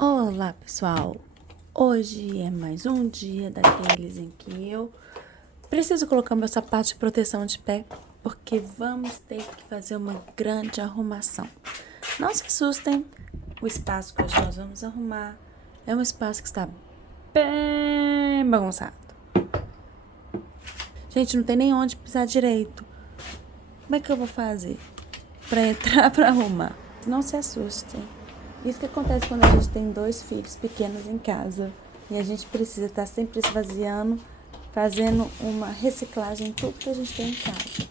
Olá, pessoal! Hoje é mais um dia daqueles em que eu preciso colocar meu sapato de proteção de pé, porque vamos ter que fazer uma grande arrumação. Não se assustem, o espaço que hoje nós vamos arrumar é um espaço que está bem bagunçado. Gente, não tem nem onde pisar direito. Como é que eu vou fazer para entrar para arrumar? Não se assustem. Isso que acontece quando a gente tem 2 filhos pequenos em casa e a gente precisa estar sempre esvaziando, fazendo uma reciclagem em tudo que a gente tem em casa.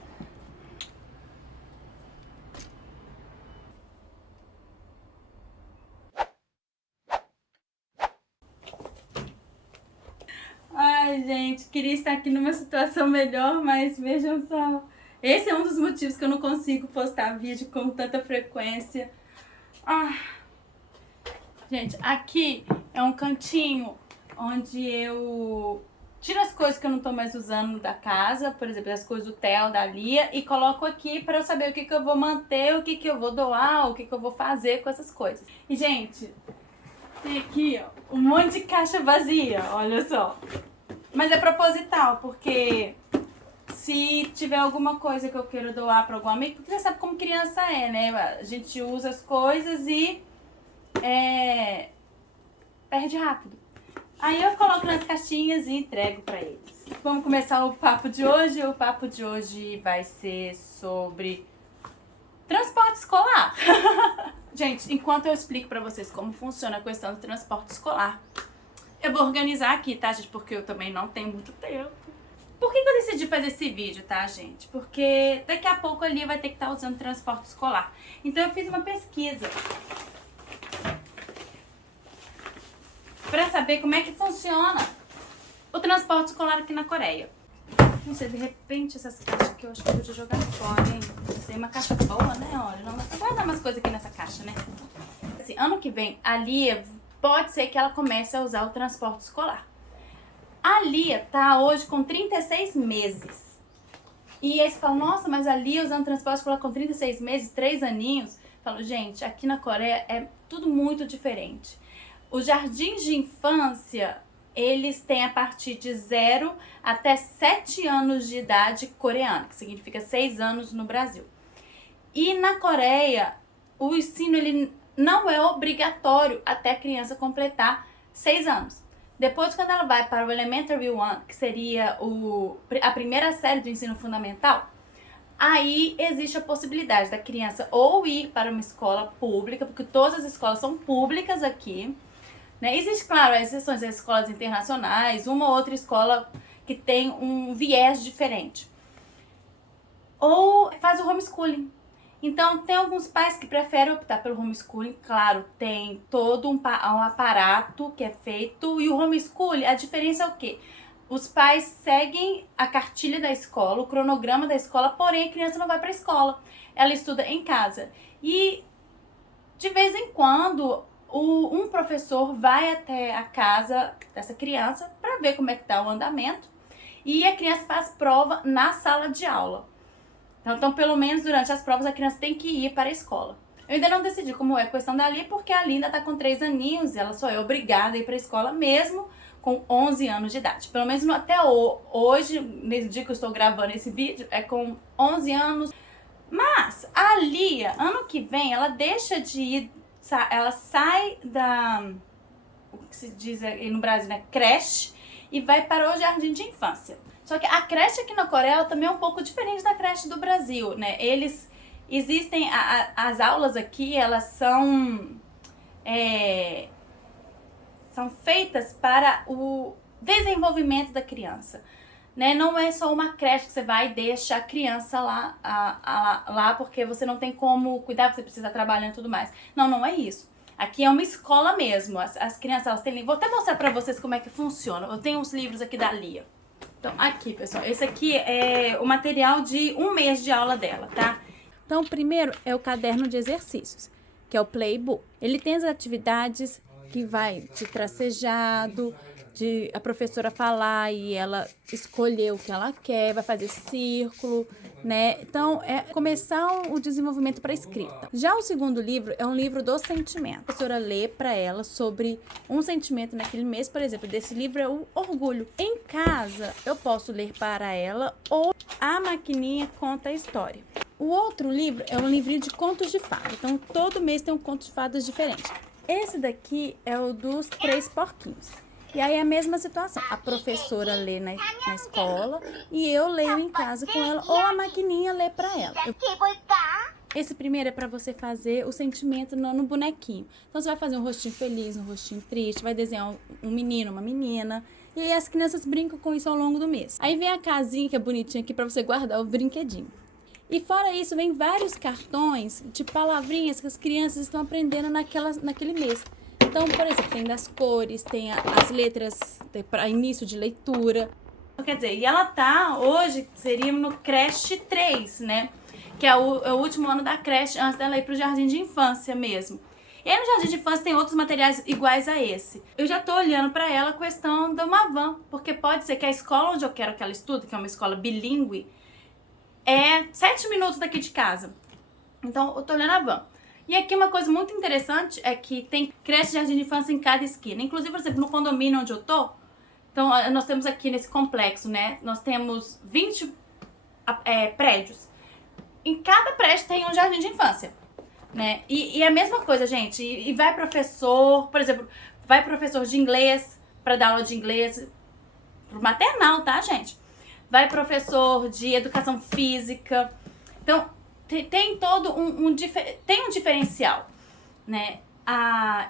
Ai, gente, queria estar aqui numa situação melhor, mas vejam só. Esse é um dos motivos que eu não consigo postar vídeo com tanta frequência. Gente, aqui é um cantinho onde eu tiro as coisas que eu não tô mais usando da casa, por exemplo, as coisas do Theo, da Lia, e coloco aqui pra eu saber o que eu vou manter, o que eu vou doar, o que eu vou fazer com essas coisas. E, gente, tem aqui, ó, um monte de caixa vazia, olha só. Mas é proposital, porque se tiver alguma coisa que eu queira doar pra algum amigo, porque você sabe como criança é, né? A gente usa as coisas e perde rápido. Aí eu coloco nas caixinhas e entrego pra eles. Vamos começar o papo de hoje. O papo de hoje vai ser sobre transporte escolar. Gente, enquanto eu explico pra vocês como funciona a questão do transporte escolar, eu vou organizar aqui, tá, gente? Porque eu também não tenho muito tempo. Por que eu decidi fazer esse vídeo, tá, gente? Porque daqui a pouco ali vai ter que estar usando transporte escolar. Então eu fiz uma pesquisa para saber como é que funciona o transporte escolar aqui na Coreia. Não sei, de repente essas caixas aqui eu acho que eu podia jogar fora, hein? Isso aí é uma caixa boa, né? Olha, não vai guardar umas coisas aqui nessa caixa, né? Assim, ano que vem, a Lia, pode ser que ela comece a usar o transporte escolar. A Lia tá hoje com 36 meses. E aí você fala, nossa, mas a Lia usando transporte escolar com 36 meses, 3 aninhos. Eu falo, gente, aqui na Coreia é tudo muito diferente. Os jardins de infância, eles têm a partir de 0 até 7 anos de idade coreana, que significa 6 anos no Brasil. E na Coreia, o ensino ele não é obrigatório até a criança completar 6 anos. Depois, quando ela vai para o Elementary One, que seria a primeira série do ensino fundamental, aí existe a possibilidade da criança ou ir para uma escola pública, porque todas as escolas são públicas aqui, né? Existe, claro, exceções das escolas internacionais, uma ou outra escola que tem um viés diferente. Ou faz o homeschooling. Então, tem alguns pais que preferem optar pelo homeschooling. Claro, tem todo um aparato que é feito. E o homeschooling, a diferença é o quê? Os pais seguem a cartilha da escola, o cronograma da escola, porém a criança não vai para a escola. Ela estuda em casa. E, de vez em quando, um professor vai até a casa dessa criança para ver como é que está o andamento. E a criança faz prova na sala de aula. Então, pelo menos durante as provas, a criança tem que ir para a escola. Eu ainda não decidi como é a questão da Lia, porque a Lia ainda tá com 3 aninhos e ela só é obrigada a ir para a escola mesmo com 11 anos de idade. Pelo menos até hoje, nesse dia que eu estou gravando esse vídeo, é com 11 anos. Mas a Lia, ano que vem, ela deixa de ir, ela sai da, o que se diz aí no Brasil, né, creche, e vai para o jardim de infância. Só que a creche aqui na Coreia também é um pouco diferente da creche do Brasil, né? Existem, as aulas aqui, elas são feitas para o desenvolvimento da criança, né? Não é só uma creche que você vai e deixa a criança lá porque você não tem como cuidar, porque você precisa trabalhar e tudo mais. Não, não é isso. Aqui é uma escola mesmo. As crianças, elas têm... Vou até mostrar pra vocês como é que funciona. Eu tenho uns livros aqui da Lia. Então, aqui, pessoal, esse aqui é o material de 1 mês de aula dela, tá? Então, primeiro é o caderno de exercícios, que é o Playbook. Ele tem as atividades que vai de tracejado, de a professora falar e ela escolher o que ela quer, vai fazer círculo, né? Então, é começar o desenvolvimento para a escrita. Já o segundo livro é um livro do sentimento. A professora lê para ela sobre um sentimento naquele mês, por exemplo, desse livro é o orgulho. Em casa, eu posso ler para ela ou a maquininha conta a história. O outro livro é um livrinho de contos de fadas. Então, todo mês tem um conto de fadas diferente. Esse daqui é o dos 3 porquinhos. E aí é a mesma situação. A professora lê na escola e eu leio em casa com ela ou a maquininha lê para ela. Esse primeiro é para você fazer o sentimento no bonequinho. Então você vai fazer um rostinho feliz, um rostinho triste, vai desenhar um menino, uma menina. E aí as crianças brincam com isso ao longo do mês. Aí vem a casinha que é bonitinha aqui para você guardar o brinquedinho. E fora isso, vem vários cartões de palavrinhas que as crianças estão aprendendo naquele mês. Então, por exemplo, tem das cores, tem as letras para início de leitura. Quer dizer, e ela tá, hoje, seria no creche 3, né? Que é o último ano da creche, antes dela ir pro jardim de infância mesmo. E aí no jardim de infância tem outros materiais iguais a esse. Eu já tô olhando para ela a questão de uma van, porque pode ser que a escola onde eu quero que ela estude, que é uma escola bilíngue, é 7 minutos daqui de casa. Então, eu tô olhando a van. E aqui uma coisa muito interessante é que tem creche e jardim de infância em cada esquina. Inclusive, por exemplo, no condomínio onde eu tô, então nós temos aqui nesse complexo, né? Nós temos 20 prédios. Em cada prédio tem um jardim de infância, né? E a mesma coisa, gente. E vai professor, por exemplo, vai professor de inglês para dar aula de inglês pro maternal, tá, gente? Vai professor de educação física. Então, tem todo um diferencial, né?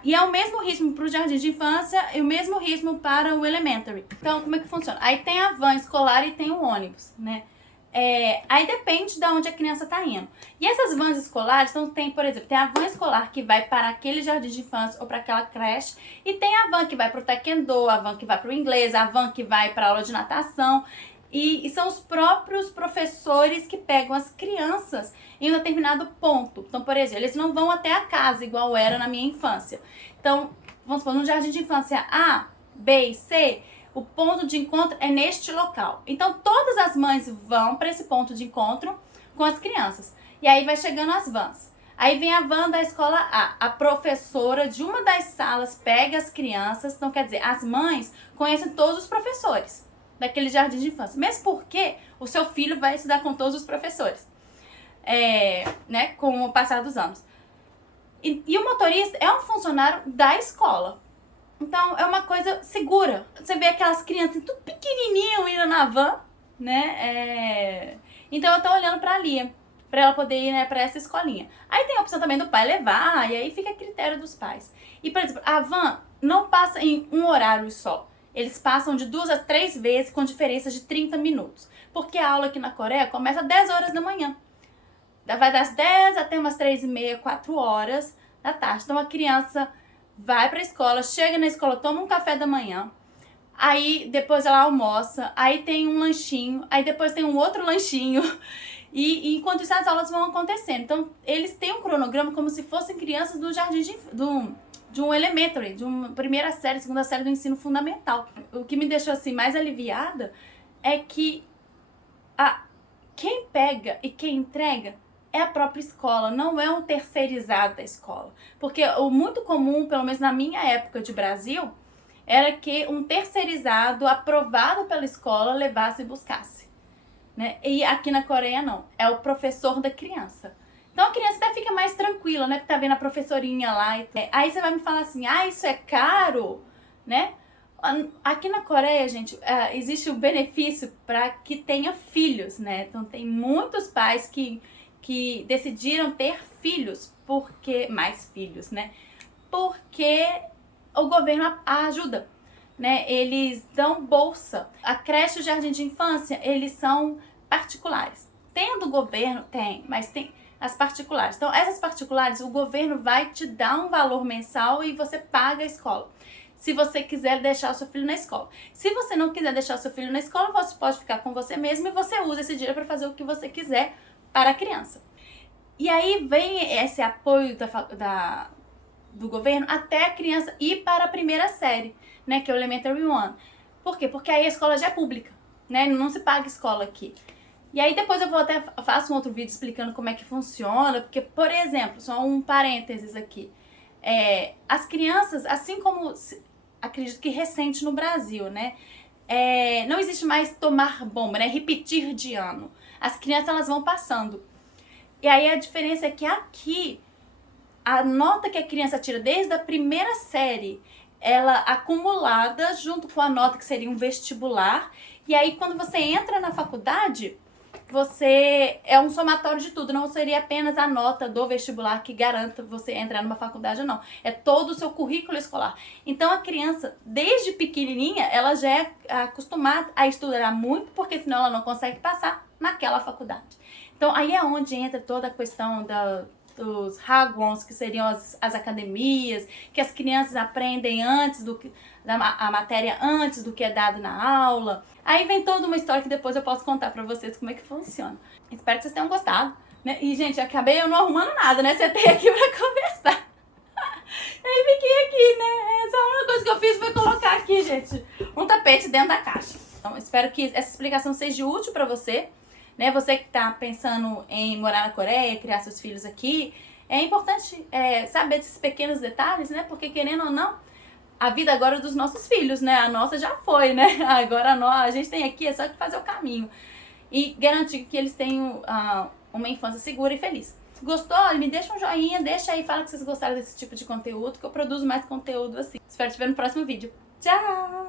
E é o mesmo ritmo para o jardim de infância e o mesmo ritmo para o elementary. Então, como é que funciona? Aí tem a van escolar e tem o ônibus, né? Aí depende de onde a criança está indo. E essas vans escolares, então tem, por exemplo, tem a van escolar que vai para aquele jardim de infância ou para aquela creche, e tem a van que vai para o taekwondo, a van que vai para o inglês, a van que vai para a aula de natação. E são os próprios professores que pegam as crianças em um determinado ponto. Então, por exemplo, eles não vão até a casa, igual era na minha infância. Então, vamos supor, no jardim de infância A, B e C, o ponto de encontro é neste local. Então, todas as mães vão para esse ponto de encontro com as crianças. E aí vai chegando as vans. Aí vem a van da escola A. A professora de uma das salas pega as crianças. Então, quer dizer, as mães conhecem todos os professores daquele jardim de infância. Mesmo porque o seu filho vai estudar com todos os professores, né, com o passar dos anos. E o motorista é um funcionário da escola. Então, é uma coisa segura. Você vê aquelas crianças tudo pequenininho indo na van, né? Então, eu tô olhando pra ali, pra ela poder ir, né, pra essa escolinha. Aí tem a opção também do pai levar, e aí fica a critério dos pais. E, por exemplo, a van não passa em um horário só. Eles passam de 2 a 3 vezes com diferença de 30 minutos. Porque a aula aqui na Coreia começa às 10 horas da manhã. Vai das 10 até umas 3h30, 4 horas da tarde. Então a criança vai pra escola, chega na escola, toma um café da manhã. Aí depois ela almoça, aí tem um lanchinho, aí depois tem um outro lanchinho. E enquanto isso as aulas vão acontecendo. Então eles têm um cronograma como se fossem crianças do jardim de um elementary, de uma primeira série, segunda série do ensino fundamental. O que me deixou assim mais aliviada é que quem pega e quem entrega é a própria escola, não é um terceirizado da escola. Porque o muito comum, pelo menos na minha época de Brasil, era que um terceirizado aprovado pela escola levasse e buscasse, né? E aqui na Coreia não, é o professor da criança. Então a criança até fica mais tranquila, né? Porque tá vendo a professorinha lá. Aí você vai me falar assim, isso é caro, né? Aqui na Coreia, gente, existe o benefício para que tenha filhos, né? Então tem muitos pais que decidiram ter filhos, mais filhos, né? Porque o governo ajuda, né? Eles dão bolsa. A creche e o jardim de infância, eles são particulares. Tem a do governo? Tem, mas tem as particulares. Então, essas particulares, o governo vai te dar um valor mensal e você paga a escola. Se você quiser deixar o seu filho na escola. Se você não quiser deixar o seu filho na escola, você pode ficar com você mesmo e você usa esse dinheiro para fazer o que você quiser para a criança. E aí vem esse apoio do governo até a criança ir para a primeira série, né, que é o Elementary One. Por quê? Porque aí a escola já é pública, né, não se paga escola aqui. E aí depois eu vou até faço um outro vídeo explicando como é que funciona, porque, por exemplo, só um parênteses aqui, as crianças, assim como acredito que recente no Brasil, né? Não existe mais tomar bomba, né? Repetir de ano. As crianças elas vão passando. E aí a diferença é que aqui a nota que a criança tira desde a primeira série, ela acumulada junto com a nota que seria um vestibular. E aí quando você entra na faculdade, você é um somatório de tudo, não seria apenas a nota do vestibular que garanta você entrar numa faculdade ou não. É todo o seu currículo escolar. Então a criança, desde pequenininha, ela já é acostumada a estudar muito, porque senão ela não consegue passar naquela faculdade. Então aí é onde entra toda a questão dos hagwons, que seriam as academias, que as crianças aprendem antes a matéria antes do que é dado na aula. Aí vem toda uma história que depois eu posso contar pra vocês como é que funciona. Espero que vocês tenham gostado, né? E, gente, acabei eu não arrumando nada, né? Sentei aqui pra conversar. Aí fiquei aqui, né? Só uma coisa que eu fiz foi colocar aqui, gente, um tapete dentro da caixa. Então, espero que essa explicação seja útil pra você. Né, você que está pensando em morar na Coreia, criar seus filhos aqui, é importante saber desses pequenos detalhes, né? Porque querendo ou não, a vida agora é dos nossos filhos, né? A nossa já foi, né? Agora a gente tem aqui, é só fazer o caminho. E garantir que eles tenham uma infância segura e feliz. Se gostou, me deixa um joinha, deixa aí, fala que vocês gostaram desse tipo de conteúdo, que eu produzo mais conteúdo assim. Espero te ver no próximo vídeo. Tchau!